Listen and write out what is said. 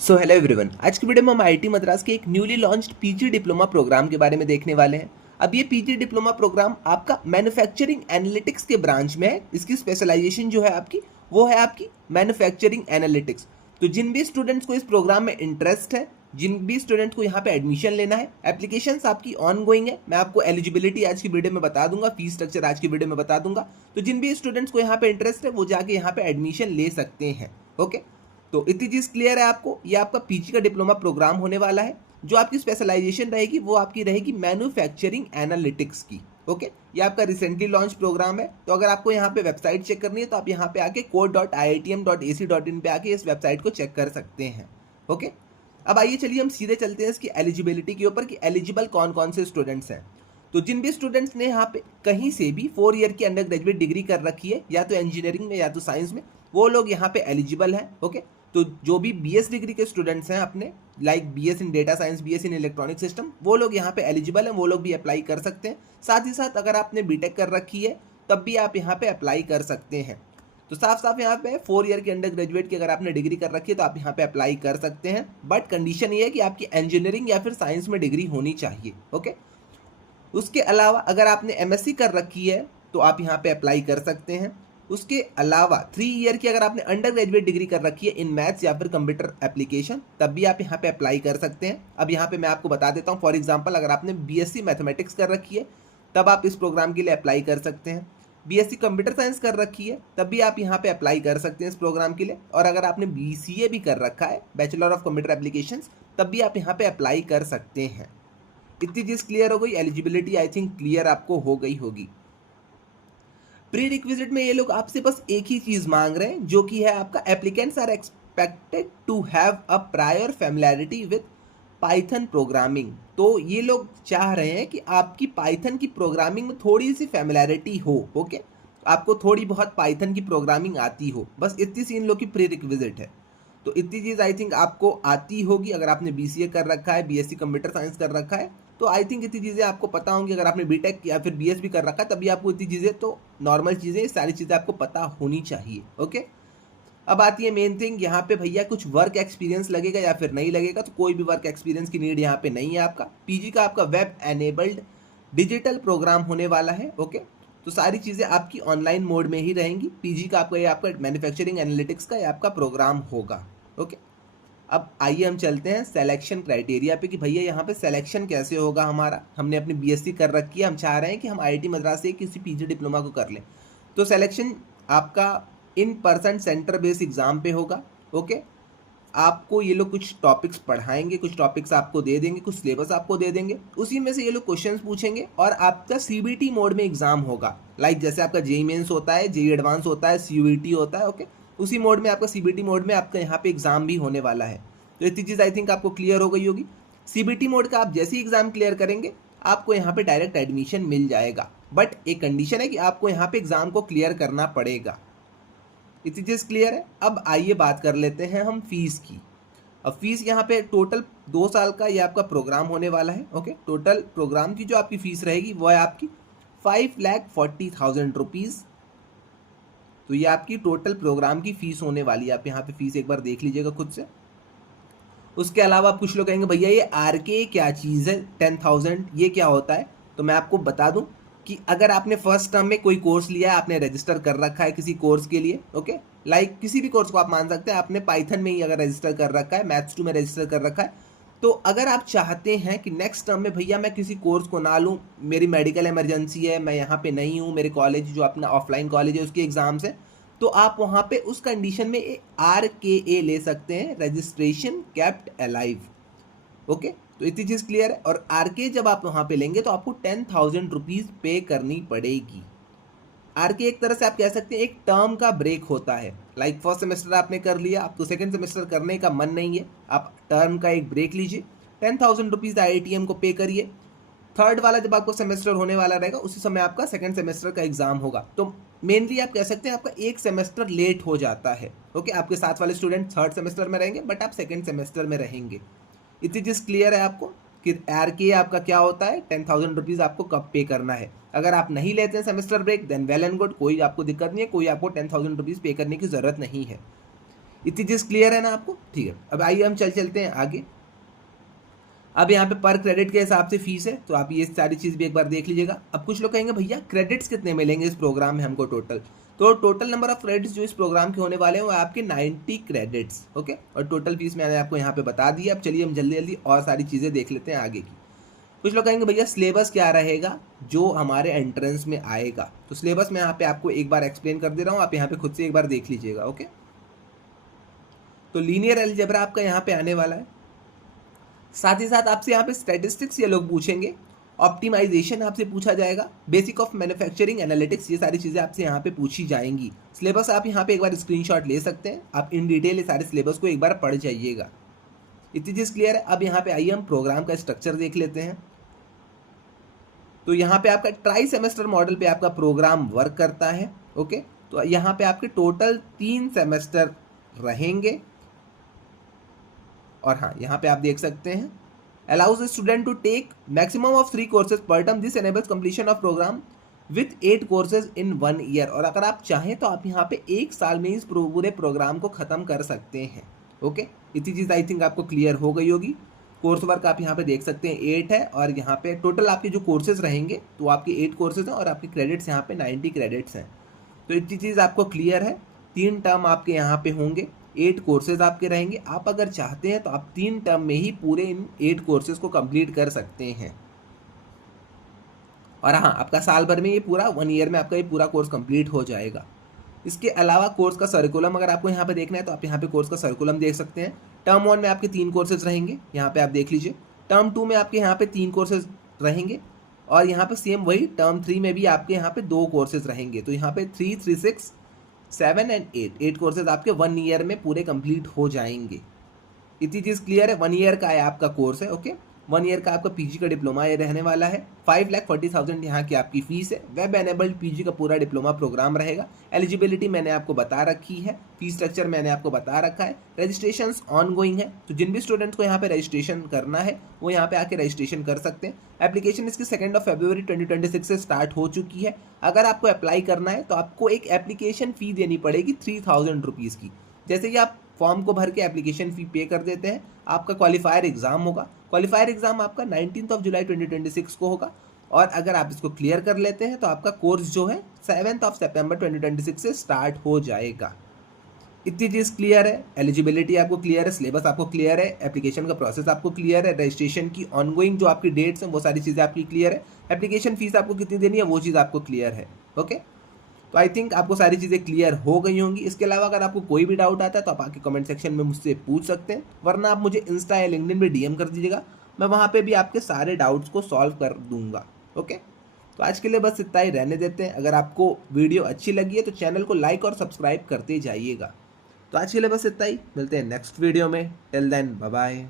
So hello everyone, आज की video में हम आईआईटी मद्रास के एक newly launched PG diploma program के बारे में देखने वाले हैं। अब ये पीजी डिप्लोमा प्रोग्राम आपका मैन्युफैक्चरिंग एनालिटिक्स के ब्रांच में है। इसकी स्पेशलाइजेशन जो है आपकी वो है आपकी मैन्युफैक्चरिंग एनालिटिक्स। तो जिन भी स्टूडेंट्स को इस प्रोग्राम में इंटरेस्ट है, जिन भी स्टूडेंट को यहाँ पे एडमिशन लेना है, एप्लीकेशंस आपकी ऑन गोइंग है। मैं आपको एलिजिबिलिटी आज की वीडियो में बता दूंगा, फीस स्ट्रक्चर आज की वीडियो में बता दूंगा। तो जिन भी स्टूडेंट्स को यहाँ पे इंटरेस्ट है वो जाके यहाँ पे एडमिशन ले सकते हैं। ओके, तो इतनी चीज क्लियर है आपको। ये आपका पीजी का डिप्लोमा प्रोग्राम होने वाला है। जो आपकी स्पेशलाइजेशन रहेगी वो आपकी रहेगी मैन्युफैक्चरिंग एनालिटिक्स की। ओके, ये आपका रिसेंटली लॉन्च प्रोग्राम है। तो अगर आपको यहाँ पे वेबसाइट चेक करनी है तो आप यहाँ पे आके code.iitm.ac.in पे आके इस वेबसाइट को चेक कर सकते हैं। ओके, अब आइए चलिए हम सीधे चलते हैं इसकी एलिजिबिलिटी के ऊपर कि एलिजिबल कौन कौन से स्टूडेंट्स हैं। तो जिन भी स्टूडेंट्स ने यहाँ पे कहीं से भी 4 ईयर की अंडर ग्रेजुएट डिग्री कर रखी है, या तो इंजीनियरिंग में या तो साइंस में, वो लोग यहाँ पे एलिजिबल हैं। ओके, तो जो भी बीएस डिग्री के स्टूडेंट्स हैं अपने, like BS in data science, BS in electronic system, वो लोग यहाँ पे एलिजिबल हैं, वो लोग भी अप्लाई कर सकते हैं। साथ ही साथ अगर आपने बीटेक कर रखी है तब भी आप यहाँ पे अप्लाई कर सकते हैं। तो साफ साफ यहाँ पे 4 ईयर की अंडर ग्रेजुएट की अगर आपने डिग्री कर रखी है तो आप यहाँ पे अप्लाई कर सकते हैं। बट कंडीशन ये है कि आपकी इंजीनियरिंग या फिर साइंस में डिग्री होनी चाहिए। ओके, उसके अलावा अगर आपने एमएससी कर रखी है तो आप यहाँ पे अप्लाई कर सकते हैं। उसके अलावा 3 ईयर की अगर आपने अंडर ग्रेजुएट डिग्री कर रखी है इन मैथ्स या फिर कंप्यूटर एप्लीकेशन, तब भी आप यहाँ पे अप्लाई कर सकते हैं। अब यहाँ पे मैं आपको बता देता हूँ, फॉर एग्जांपल अगर आपने बीएससी मैथमेटिक्स कर रखी है तब आप इस प्रोग्राम के लिए अप्लाई कर सकते हैं। बीएससी कंप्यूटर साइंस कर रखी है तब भी आप यहाँ पे अप्लाई कर सकते हैं इस प्रोग्राम के लिए। और अगर आपने बीसीए भी कर रखा है, बैचलर ऑफ कंप्यूटर एप्लीकेशन, तब भी आप यहाँ पे अप्लाई कर सकते हैं। इतनी चीज क्लियर हो गई। एलिजिबिलिटी आई थिंक क्लियर आपको हो गई होगी। प्री रिक्विजिट में ये लोग आपसे बस एक ही चीज मांग रहे हैं, जो कि है आपका applicants are expected to have a prior familiarity with Python programming. तो ये लोग चाह रहे हैं कि आपकी पाइथन की प्रोग्रामिंग में थोड़ी सी फैमिलैरिटी हो। ओके, आपको थोड़ी बहुत पाइथन की प्रोग्रामिंग आती हो, बस इतनी सी इन लोग की प्री रिक्विजिट है। तो इतनी चीज़ आई थिंक आपको आती होगी अगर आपने बीसीए कर रखा है, बीएससी कंप्यूटर साइंस कर रखा है, तो आई थिंक इतनी चीज़ें आपको पता होंगी। अगर आपने बीटेक या फिर बीएस भी कर रखा है तभी आपको इतनी चीज़ें, तो नॉर्मल चीज़ें, सारी चीज़ें आपको पता होनी चाहिए। ओके, अब आती है मेन थिंग। यहाँ पे भैया कुछ वर्क एक्सपीरियंस लगेगा या फिर नहीं लगेगा, तो कोई भी वर्क एक्सपीरियंस की नीड यहाँ पे नहीं है। आपका पीजी का आपका वेब एनेबल्ड डिजिटल प्रोग्राम होने वाला है। ओके, तो सारी चीज़ें आपकी ऑनलाइन मोड में ही रहेंगी। पीजी का आपका ये आपका मैन्युफैक्चरिंग एनालिटिक्स का ये आपका प्रोग्राम होगा। ओके, अब आइए हम चलते हैं सिलेक्शन क्राइटेरिया पे कि भैया यहाँ पे सिलेक्शन कैसे होगा हमारा। हमने अपनी बीएससी कर रखी है, हम चाह रहे हैं कि हम आईआईटी मद्रास से किसी पीजी डिप्लोमा को कर लें। तो सिलेक्शन आपका in person centre based exam पे होगा। ओके, आपको ये लोग कुछ टॉपिक्स पढ़ाएंगे, कुछ टॉपिक्स आपको दे देंगे, कुछ सिलेबस आपको दे देंगे, उसी में से ये लोग क्वेश्चंस पूछेंगे और आपका सीबीटी मोड में एग्जाम होगा। लाइक जैसे आपका जेई मेंस होता है, जेई एडवांस होता है, सीयूईटी होता है। ओके, उसी मोड में आपका सीबीटी मोड में आपका यहाँ पे एग्जाम भी होने वाला है। तो इतनी चीज़ आई थिंक आपको क्लियर हो गई होगी। सीबीटी मोड का आप जैसे ही एग्जाम क्लियर करेंगे आपको यहाँ पे डायरेक्ट एडमिशन मिल जाएगा। बट एक कंडीशन है कि आपको यहाँ पे एग्जाम को क्लियर करना पड़ेगा। इतनी चीज़ क्लियर है। अब आइए बात कर लेते हैं हम फीस की। अब फीस यहाँ पे टोटल 2 साल का ये आपका प्रोग्राम होने वाला है। ओके, टोटल प्रोग्राम की जो आपकी फीस रहेगी वो है आपकी 5,40,000 रुपीज़। तो ये आपकी टोटल प्रोग्राम की फीस होने वाली है। आप यहाँ पे फीस एक बार देख लीजिएगा खुद से। उसके अलावा आप कुछ लोग कहेंगे भैया ये आरके क्या चीज़ है, 10,000 ये क्या होता है। तो मैं आपको बता दूं कि अगर आपने फर्स्ट टर्म में कोई कोर्स लिया है, आपने रजिस्टर कर रखा है किसी कोर्स के लिए, ओके, लाइक किसी भी कोर्स को आप मान सकते हैं, आपने पाइथन में ही अगर रजिस्टर कर रखा है, मैथ्स 2 में रजिस्टर कर रखा है, तो अगर आप चाहते हैं कि नेक्स्ट टर्म में भैया मैं किसी कोर्स को ना लूँ, मेरी मेडिकल इमरजेंसी है, मैं यहाँ पे नहीं हूँ, मेरे कॉलेज जो अपना ऑफलाइन कॉलेज है उसके एग्जाम्स है, तो आप वहाँ पे उस कंडीशन में RKA ले सकते हैं, रजिस्ट्रेशन केप्ट अलाइव। ओके, तो इतनी चीज़ क्लियर है। और RK जब आप वहाँ पे लेंगे तो आपको 10,000 रुपीज़ पे करनी पड़ेगी। RK एक तरह से आप कह सकते हैं एक टर्म का ब्रेक होता है। लाइक फर्स्ट सेमेस्टर आपने कर लिया, आपको सेकंड सेमेस्टर करने का मन नहीं है, आप टर्म का एक ब्रेक लीजिए, 10,000 रुपीज़ IITM को पे करिए। थर्ड वाला जब आपको सेमेस्टर होने वाला रहेगा उसी समय आपका सेकंड सेमेस्टर का एग्जाम होगा। तो मेनली आप कह सकते हैं आपका एक सेमेस्टर लेट हो जाता है। ओके, आपके साथ वाले स्टूडेंट थर्ड सेमेस्टर में रहेंगे बट आप सेकंड सेमेस्टर में रहेंगे। इतनी चीज़ क्लियर है आपको कि RK आपका क्या होता है, 10,000 रुपीज़ आपको कब पे करना है। अगर आप नहीं लेते हैं semester break then well and good, कोई आपको दिक्कत नहीं है, कोई आपको 10,000 रुपीज़ पे करने की ज़रूरत नहीं है। इतनी चीज़ क्लियर है ना आपको? ठीक है, अब आइए हम चलते हैं आगे। अब यहाँ पे पर क्रेडिट के हिसाब से फीस है, तो आप ये सारी चीज़ भी एक बार देख लीजिएगा। अब कुछ लोग कहेंगे भैया क्रेडिट्स कितने मिलेंगे इस प्रोग्राम में हमको टोटल, तो टोटल नंबर ऑफ क्रेडिट्स जो इस प्रोग्राम के होने वाले हैं वो आपके 90 क्रेडिट्स, ओके। और टोटल फीस मैंने आपको यहाँ पे बता दी। अब चलिए हम जल्दी जल्दी और सारी चीज़ें देख लेते हैं आगे की। कुछ लोग कहेंगे भैया सिलेबस क्या रहेगा जो हमारे एंट्रेंस में आएगा, तो सिलेबस मैं यहाँ पे आपको एक बार एक्सप्लेन कर दे रहा हूँ, आप यहाँ पे खुद से एक बार देख लीजिएगा, ओके। तो लीनियर अलजेब्रा आपका यहाँ पे आने वाला है, साथ ही साथ आपसे यहाँ पे स्टैटिस्टिक्स ये लोग पूछेंगे, ऑप्टिमाइजेशन आपसे पूछा जाएगा, बेसिक ऑफ मैन्युफैक्चरिंग एनालिटिक्स, ये सारी चीज़ें आपसे यहाँ पे पूछी जाएंगी। सिलेबस आप यहाँ पे एक बार स्क्रीनशॉट ले सकते हैं, आप इन डिटेल ये सारे सिलेबस को एक बार पढ़ जाइएगा। इतनी चीज़ क्लियर है। अब यहाँ पे आइए हम प्रोग्राम का स्ट्रक्चर देख लेते हैं। तो यहाँ पे आपका ट्राई सेमेस्टर मॉडल पे आपका प्रोग्राम वर्क करता है, ओके। तो यहाँ पे आपके टोटल 3 सेमेस्टर रहेंगे, और हाँ यहाँ पे आप देख सकते हैं allows a student to take maximum of 3 courses per term. This enables completion of program with 8 courses in 1 year. और अगर आप चाहें तो आप यहाँ पे एक साल में इस पूरे प्रोग्राम को ख़त्म कर सकते हैं, ओके। इतनी चीज़ आई थिंक आपको क्लियर हो गई होगी। कोर्स वर्क आप यहाँ पे देख सकते हैं 8 है, और यहाँ पे टोटल आपके जो कोर्सेज रहेंगे तो आपके 8 कोर्सेज हैं, और आपके क्रेडिट्स यहाँ पे 90 क्रेडिट्स हैं। तो इतनी चीज़ आपको क्लियर है। 3 टर्म आपके यहाँ पे होंगे, 8 कोर्सेज आपके रहेंगे। आप अगर चाहते हैं तो आप 3 टर्म में ही पूरे इन 8 कोर्सेज को कंप्लीट कर सकते हैं। और हाँ, आपका साल भर में ये पूरा 1 ईयर में आपका ये पूरा कोर्स कंप्लीट हो जाएगा। इसके अलावा कोर्स का सर्कुलम अगर आपको यहाँ पे देखना है तो आप यहाँ पे कोर्स का सर्कुलम देख सकते हैं। टर्म 1 में आपके 3 कोर्सेज रहेंगे, यहाँ पे आप देख लीजिए। टर्म 2 में आपके यहाँ पे 3 कोर्सेज रहेंगे, और यहाँ पे सेम वही टर्म 3 में भी आपके यहाँ पे 2 कोर्सेज रहेंगे। तो यहाँ पे 3, 3, 6, 7 एंड 8 कोर्सेज आपके 1 ईयर में पूरे कंप्लीट हो जाएंगे। इतनी चीज़ क्लियर है। 1 ईयर का है आपका कोर्स है, ओके। 1 ईयर का आपका पीजी का डिप्लोमा ये रहने वाला है। 5,40,000 यहाँ की आपकी फीस है। वेब एनेबल्ड पीजी का पूरा डिप्लोमा प्रोग्राम रहेगा। एलिजिबिलिटी मैंने आपको बता रखी है, फीस स्ट्रक्चर मैंने आपको बता रखा है। रजिस्ट्रेशन ऑनगोइंग है, तो जिन भी स्टूडेंट्स को यहाँ पे रजिस्ट्रेशन करना है वो यहाँ पे आके रजिस्ट्रेशन कर सकते हैं। एप्लीकेशन इसकी 2 फरवरी 2026 से स्टार्ट हो चुकी है। अगर आपको अप्लाई करना है तो आपको एक एप्लीकेशन फ़ी देनी पड़ेगी 3,000 रुपीज़ की। जैसे कि आप फॉर्म को भर के एप्लीकेशन फ़ी पे कर देते हैं, आपका क्वालिफायर एग्ज़ाम होगा। क्वालिफायर एग्ज़ाम आपका 19 जुलाई 2026 को होगा, और अगर आप इसको क्लियर कर लेते हैं तो आपका कोर्स जो है 7 सितंबर 2026 से स्टार्ट हो जाएगा। इतनी चीज़ क्लियर है। एलिजिबिलिटी आपको क्लियर है, सिलेबस आपको क्लियर है, एप्लीकेशन का प्रोसेस आपको क्लियर है, रजिस्ट्रेशन की ऑनगोइंग जो आपकी डेट्स हैं वो सारी चीज़ें आपकी क्लियर है, एप्लीकेशन फ़ीस आपको कितनी देनी है वो चीज़ आपको क्लियर है, ओके। तो आई थिंक आपको सारी चीज़ें क्लियर हो गई होंगी। इसके अलावा अगर आपको कोई भी डाउट आता है तो आप आके कमेंट सेक्शन में मुझसे पूछ सकते हैं, वरना आप मुझे इंस्टा या लिंक्डइन पे डीएम कर दीजिएगा, मैं वहाँ पे भी आपके सारे डाउट्स को सॉल्व कर दूंगा, ओके। तो आज के लिए बस इतना ही रहने देते हैं। अगर आपको वीडियो अच्छी लगी है तो चैनल को लाइक और सब्सक्राइब करते जाइएगा। तो आज के लिए बस इतना ही, मिलते हैं नेक्स्ट वीडियो में। Till then bye bye.